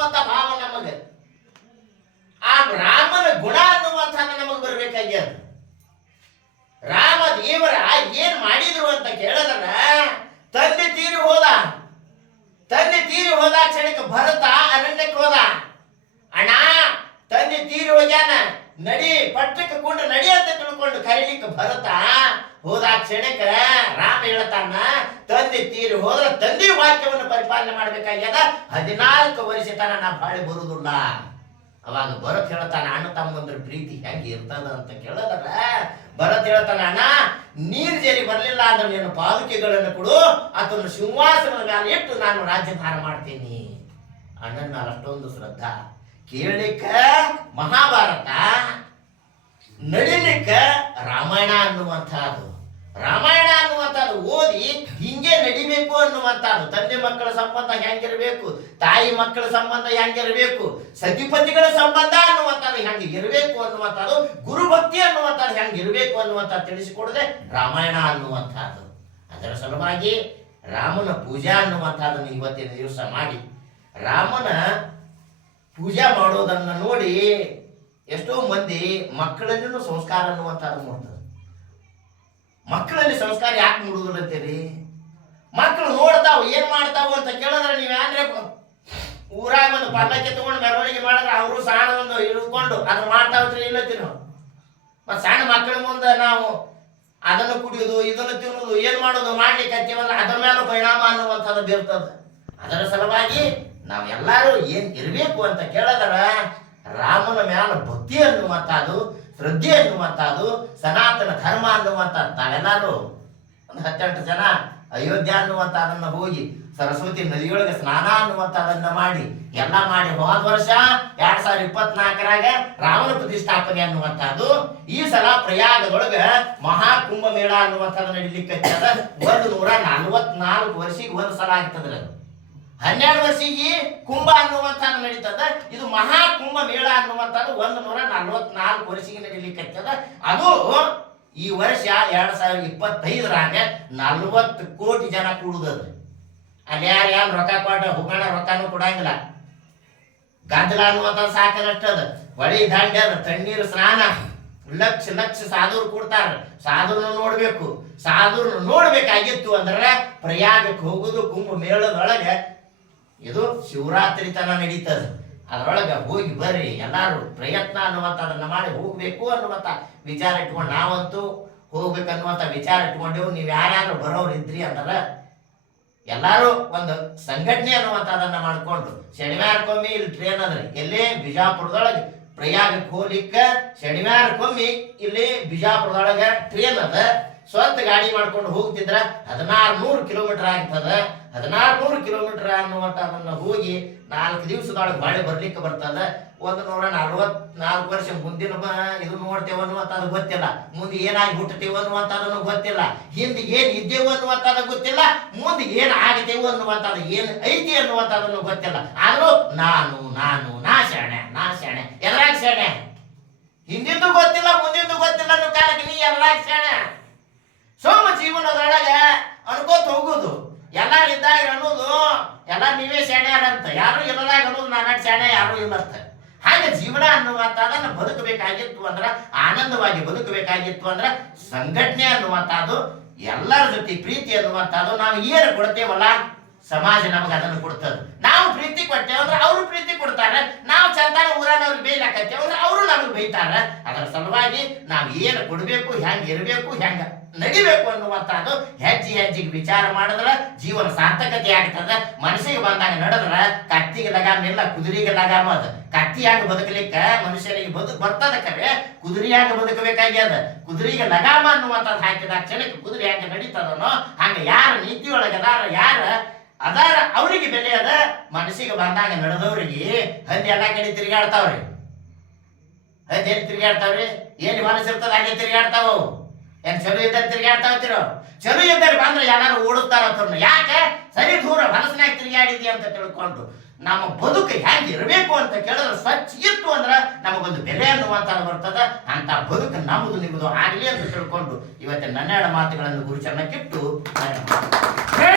ಅನ್ನುವಂತ ಭಾವ ನಮಗೆ, ಆ ರಾಮನ ಗುಣ ಅನ್ನುವಂಥದ್ದು ನಮಗೆ ಬರ್ಬೇಕಾಗ್ಯದ. ರಾಮ ದೇವರ ಏನ್ ಮಾಡಿದ್ರು ಅಂತ ಕೇಳಿದ್ರ, ತಂದೆ ತೀರಿ ಹೋದ, ತಂದೆ ತೀರಿ ಹೋದ ಕ್ಷಣಕ್ಕೆ ಭರತ ಅರಣ್ಯಕ್ಕೆ ಹೋದ. ಅಣ್ಣ ತಂದೆ ತೀರಿ ಹೋಗ್ಯಾನ, ನಡಿ ಪಟ್ಟಕ್ಕೆ ಕೊಂಡು ನಡಿ ಅಂತ ತಿಳ್ಕೊಂಡು ಕರೀಲಿಕ್ಕೆ ಭರತ ಹೋದ ಕ್ಷಣಕ್ಕೆ ರಾಮ ಹೇಳ್ತಾನ, ತಂದೆ ತೀರಿ ಹೋದ್ರ ತಂದೆ ವಾಕ್ಯವನ್ನು ಪರಿಪಾಲನೆ ಮಾಡ್ಬೇಕಾಗ್ಯದ, 14 ವರ್ಷ ತನ ನಾ ಬಾಳಿ ಬರುದಿಲ್ಲ. ಅವಾಗ ಭರತ್ ಹೇಳ್ತಾನ, ಅಣ್ಣ ತಮ್ಮಂದ್ರ ಪ್ರೀತಿ ಹೆಂಗೆ ಇರ್ತದ ಅಂತ ಕೇಳಿದ್ರ ಭರತ್ ಹೇಳ್ತಾನ, ಅಣ್ಣ ನೀರ್ ಜರಿ ಬರ್ಲಿಲ್ಲ ಅಂದ್ರೆ ನೀನು ಪಾದುಕೆಗಳನ್ನು ಕೊಡು, ಅದನ್ನು ಸಿಂಹಾಸನದ ಮೇಲೆ ಇಟ್ಟು ನಾನು ರಾಜ್ಯಭಾರ ಮಾಡ್ತೀನಿ. ಅಣ್ಣನ ಮೇಲೆ ಅಷ್ಟೊಂದು ಶ್ರದ್ಧಾ. ಕೇಳಲಿಕ್ಕ ಮಹಾಭಾರತ, ನಡಿಲಿಕ್ಕ ರಾಮಾಯಣ ಅನ್ನುವಂಥದ್ದು. ರಾಮಾಯಣ ಅನ್ನುವಂಥದ್ದು ಓದಿ ಹಿಂಗೆ ನಡಿಬೇಕು ಅನ್ನುವಂಥದ್ದು. ತಂದೆ ಮಕ್ಕಳ ಸಂಬಂಧ ಹೆಂಗಿರಬೇಕು, ತಾಯಿ ಮಕ್ಕಳ ಸಂಬಂಧ ಹೆಂಗಿರಬೇಕು, ಸತಿಪತಿಗಳ ಸಂಬಂಧ ಅನ್ನುವಂಥದ್ದು ಹೆಂಗೆ ಇರಬೇಕು ಅನ್ನುವಂಥದ್ದು, ಗುರುಭಕ್ತಿ ಅನ್ನುವಂಥದ್ದು ಹೆಂಗಿರಬೇಕು ಅನ್ನುವಂಥದ್ದು ತಿಳಿಸಿಕೊಡದೆ ರಾಮಾಯಣ ಅನ್ನುವಂಥದ್ದು. ಅದರ ಸಲುವಾಗಿ ರಾಮನ ಪೂಜಾ ಅನ್ನುವಂಥದ್ದನ್ನು ಇವತ್ತಿನ ದಿವಸ ಮಾಡಿ, ರಾಮನ ಪೂಜಾ ಮಾಡೋದನ್ನ ನೋಡಿ ಎಷ್ಟೋ ಮಂದಿ ಮಕ್ಕಳನ್ನು ಸಂಸ್ಕಾರ ಅನ್ನುವಂಥದ್ದು ಮೂಡ್ತದೆ. ಮಕ್ಕಳಲ್ಲಿ ಸಂಸ್ಕಾರ ಯಾಕೆ ಮೂಡುದಿಲ್ಲ ಅಂತೀರಿ? ಮಕ್ಕಳು ನೋಡ್ತಾವ, ಏನ್ ಮಾಡ್ತಾವ ಅಂತ ಕೇಳಿದ್ರೆ ನೀವ್ ಅಂದ್ರೆ ಊರಾಗ ಒಂದು ಪಲ್ಲಕ್ಕಿ ತಗೊಂಡು ಮೆರವಣಿಗೆ ಮಾಡಿದ್ರೆ ಅವರು ಸಾಣ ಒಂದು ಇಳ್ಕೊಂಡು ಅದನ್ನ ಮಾಡ್ತಾವ್ರಿ ಇಲ್ಲತ್ತೀವಿ ನಾವು. ಮತ್ತೆ ಸಣ್ಣ ಮಕ್ಕಳ ಮುಂದೆ ನಾವು ಅದನ್ನು ಕುಡಿಯೋದು ಇದನ್ನು ತಿನ್ನೋದು ಏನ್ ಮಾಡೋದು ಮಾಡ್ಲಿಕ್ಕೆ ಹತ್ತೀವಂದ್ರೆ ಅದ್ರ ಮೇಲೆ ಪರಿಣಾಮ ಅನ್ನುವಂಥದ್ದು ಬೀರ್ತದೆ. ಅದರ ಸಲುವಾಗಿ ನಾವೆಲ್ಲರೂ ಏನ್ ಇರಬೇಕು ಅಂತ ಕೇಳಿದ್ರ ರಾಮನ ಮ್ಯಾಲ ಭಕ್ತಿ ಅನ್ನುವಂಥದ್ದು, ಶ್ರದ್ಧೆ ಅನ್ನುವಂಥದ್ದು, ಸನಾತನ ಧರ್ಮ ಅನ್ನುವಂಥದ್ದು. ನಾವೆಲ್ಲರೂ ಒಂದು 18 ಜನ ಅಯೋಧ್ಯ ಅನ್ನುವಂಥದ್ದನ್ನ ಹೋಗಿ ಸರಸ್ವತಿ ನದಿಯೊಳಗೆ ಸ್ನಾನ ಅನ್ನುವಂಥದ್ದನ್ನ ಮಾಡಿ ಎಲ್ಲ ಮಾಡಿ ಹೋದ ವರ್ಷ 2024ರಾಗ ರಾಮನ ಪ್ರತಿಷ್ಠಾಪನೆ ಅನ್ನುವಂಥದ್ದು. ಈ ಸಲ ಪ್ರಯಾಗದೊಳಗ ಮಹಾ ಕುಂಭ ಮೇಳ ಅನ್ನುವಂಥದ್ದು ನಡೀಲಿಕ್ಕೆ 144 ವರ್ಷಿಗೆ ಒಂದು ಸಲ ಆಗ್ತದ್ರಿ. 12 ವರ್ಷಿಗೆ ಕುಂಭ ಅನ್ನುವಂಥದ್ದು ನಡೀತದ. ಇದು ಮಹಾ ಕುಂಭ ಮೇಳ ಅನ್ನುವಂಥದ್ದು 144 ವರ್ಷಿಗೆ ನಡೀಲಿಕ್ಕೆ ಅದು ಈ ವರ್ಷ 2025ರಾಗ 40 ಕೋಟಿ ಜನ ಕೂಡುದದ್ರಿ. ಅಲ್ಲಿ ಯಾರು ರೊಕ್ಕ ಕೊಟ್ಟ ಹುಗಣ ರೊಕ್ಕನೂ ಕೊಡಂಗಿಲ್ಲ. ಗದ್ದಲ ಅನ್ನುವಂಥದ್ದು ಸಾಕದಷ್ಟದ. ಹೊಳಿ ದಾಂಡ್ಯದ ತಣ್ಣೀರು ಸ್ನಾನ ಲಕ್ಷ ಸಾಧುರು ಕೊಡ್ತಾರ. ಸಾಧುರನ್ನು ನೋಡ್ಬೇಕು. ಸಾಧುರನ್ನು ನೋಡ್ಬೇಕಾಗಿತ್ತು ಅಂದ್ರೆ ಪ್ರಯಾಗಕ್ಕೆ ಹೋಗುದು ಕುಂಭ ಮೇಳದೊಳಗೆ ಇದು ಶಿವರಾತ್ರಿ ತನ ನಡೀತದೆ. ಅದರೊಳಗೆ ಹೋಗಿ ಬರ್ರಿ ಎಲ್ಲಾರು ಪ್ರಯತ್ನ ಅನ್ನುವಂಥದ್ದನ್ನ ಮಾಡಿ ಹೋಗ್ಬೇಕು ಅನ್ನುವಂಥ ವಿಚಾರ ಇಟ್ಕೊಂಡು, ನಾವಂತೂ ಹೋಗ್ಬೇಕನ್ನುವಂಥ ವಿಚಾರ ಇಟ್ಕೊಂಡೆವು. ನೀವು ಯಾರ್ಯಾರು ಬರೋರು ಇದ್ರಿ ಅಂದ್ರೆ ಎಲ್ಲಾರು ಒಂದು ಸಂಘಟನೆ ಅನ್ನುವಂಥದ್ದನ್ನ ಮಾಡ್ಕೊಂಡು ಶನಿವಾರಕ್ಕೊಮ್ಮೆ ಇಲ್ಲಿ ಟ್ರೇನ್ ಅದ್ರಿ. ಎಲ್ಲೇ ಬಿಜಾಪುರದೊಳಗೆ ಪ್ರಯಾಗಕ್ಕೆ ಹೋಗ್ಲಿಕ್ಕೆ ಶನಿವಾರಕ್ಕೊಮ್ಮೆ ಇಲ್ಲಿ ಬಿಜಾಪುರದೊಳಗೆ ಟ್ರೇನ್ ಅದ. ಸ್ವಂತ ಗಾಡಿ ಮಾಡ್ಕೊಂಡು ಹೋಗ್ತಿದ್ರ 1600 ಕಿಲೋಮೀಟರ್ ಆಗ್ತದ. 1600 ಕಿಲೋಮೀಟರ್ ಅನ್ನುವಂಥದ್ದನ್ನ ಹೋಗಿ 4 ದಿವಸದೊಳಗೆ ಬಾಳೆ ಬರ್ಲಿಕ್ಕೆ ಬರ್ತದ. 144 ವರ್ಷ ಮುಂದಿನ ಇದು ನೋಡ್ತೇವೆ ಅನ್ನುವಂಥದ್ದು ಗೊತ್ತಿಲ್ಲ, ಮುಂದೆ ಏನಾಗಿ ಹುಟ್ಟತೇವೆ ಅನ್ನುವಂಥದ್ದನ್ನು ಗೊತ್ತಿಲ್ಲ, ಹಿಂದೆ ಏನ್ ಇದ್ದೇವು ಅನ್ನುವಂಥದ್ದು ಗೊತ್ತಿಲ್ಲ, ಮುಂದೆ ಏನ್ ಆಗತೇವು ಅನ್ನುವಂಥದ್ದು ಏನ್ ಐತಿ ಅನ್ನುವಂಥದ್ದನ್ನು ಗೊತ್ತಿಲ್ಲ. ಆದ್ರೂ ನಾ ಶಾಣೆ ಎದ್ರಾಗ ಶಾಣೆ, ಹಿಂದಿಂದು ಗೊತ್ತಿಲ್ಲ ಮುಂದಿಂದು ಗೊತ್ತಿಲ್ಲ ಅನ್ನೋ ಕಾಲಕ್ಕೆ ನೀ ಎದ್ರಾಗ ಶಾಣೆ. ಸೋಮ ಜೀವನದೊಳಗೆ ಅನ್ಕೋತ ಹೋಗುದು, ಎಲ್ಲಾರಿದ್ದಾಗ ಅನ್ನೋದು ಎಲ್ಲ ನೀವೇ ಶಾಣ್ಯಾರಂತ, ಯಾರು ಇಲ್ಲದಾಗ ಅನ್ನೋದು ನಾನು ಶಾಣೆ ಯಾರು ಇಲ್ಲಂತ. ಹಾಗೆ ಜೀವನ ಅನ್ನುವಂಥದ್ದನ್ನ ಬದುಕಬೇಕಾಗಿತ್ತು ಅಂದ್ರ, ಆನಂದವಾಗಿ ಬದುಕಬೇಕಾಗಿತ್ತು ಅಂದ್ರ ಸಂಘಟನೆ ಅನ್ನುವಂಥದ್ದು, ಎಲ್ಲರ ಜೊತೆ ಪ್ರೀತಿ ಅನ್ನುವಂಥದ್ದು ನಾವು ಏನು ಕೊಡ್ತೇವಲ್ಲ ಸಮಾಜ ನಮಗೆ ಅದನ್ನು ಕೊಡ್ತದೆ. ನಾವು ಪ್ರೀತಿ ಕೊಟ್ಟೇವೆ ಅಂದ್ರೆ ಅವರು ಪ್ರೀತಿ ಕೊಡ್ತಾರೆ. ನಾವು ಚಂದಾನ ಊರನವ್ರಿಗೆ ಬೈಲಾಕತ್ತೇವೆ ಅಂದ್ರೆ ಅವರು ನಮಗೆ ಬೈತಾರೆ. ಅದರ ಸಲುವಾಗಿ ನಾವು ಏನು ಕೊಡಬೇಕು, ಹೆಂಗೆ ಇರಬೇಕು, ಹೆಂಗ ನಡಿಬೇಕು ಅನ್ನುವಂಥದ್ದು ಹೆಜ್ಜೆಗೆ ವಿಚಾರ ಮಾಡಿದ್ರೆ ಜೀವನ ಸಾರ್ಥಕತೆ ಆಗ್ತದೆ. ಮನಸ್ಸಿಗೆ ಬಂದಾಗ ನಡೆದ್ರ ಕತ್ತಿಗೆ ಲಗಾಮ ಇಲ್ಲ, ಕುದುರೆಗೆ ಲಗಾಮ ಅದ. ಕತ್ತಿಯಾಗ ಬದುಕಲಿಕ್ಕೆ ಮನುಷ್ಯನಿಗೆ ಬರ್ತದ, ಕರೆ ಕುದುರೆಯಾಗ ಬದುಕಬೇಕಾಗ್ಯದ. ಕುದುರೆಗೆ ಲಗಾಮ ಅನ್ನುವಂಥದ್ದು ಹಾಕಿದ ಕ್ಷಣಕ್ಕೆ ಕುದುರೆ ಹೆಂಗೆ ನಡೀತದನೋ ಹಂಗೆ ಯಾರು ನೀತಿಯೊಳಗದಾರ, ಯಾರ ಅದಾರ ಅವ್ರಿಗೆ ಬೆಲೆ ಅದ. ಮನಸ್ಸಿಗೆ ಬಂದಾಗ ನಡೆದವ್ರಿಗೆ ಹಂದಿ ಎಲ್ಲಾ ಕಡೆ ತಿರುಗಾಡ್ತಾವ್ರಿ. ಹಂದಿ ಎಲ್ಲಿ ತಿರುಗಾಡ್ತಾವ್ರಿ? ಏನ್ ಮನಸ್ಸಿರ್ತದ ಹಾಗೆ ತಿರುಗಾಡ್ತಾವ. ಏನ್ ಚಲೋ ಇದ್ದಲ್ಲಿ ತಿರುಗಾಡ್ತಾವತ್ತಿರೋ? ಚಲೋ ಇದ್ದಲ್ಲಿ ಬಂದ್ರೆ ಎಲ್ಲಾರು ಓಡಿಸ್ತಾರ. ಯಾಕೆ? ಸರಿ ದೂರ ಮನಸ್ಸಿನಾಗ ತಿರುಗಾಡಿದಿ ಅಂತ ತಿಳ್ಕೊಂಡು ನಮ್ಮ ಬದುಕು ಹೆಂಗೆ ಇರಬೇಕು ಅಂತ ಕೇಳಿದ್ರೆ ಸ್ವಚ್ಛ ಇತ್ತು ಅಂದ್ರೆ ನಮಗೊಂದು ಬೆಲೆ ಅನ್ನುವಂಥದ್ದು ಬರ್ತದ. ಅಂತ ಬದುಕು ನಮ್ಮದು ನಿಮ್ಮದು ಆಗಲಿ ಅಂತ ತಿಳ್ಕೊಂಡು ಇವತ್ತಿನ 12 ಮಾತುಗಳನ್ನು ಗುರುಚರಣಕ್ಕಿಟ್ಟು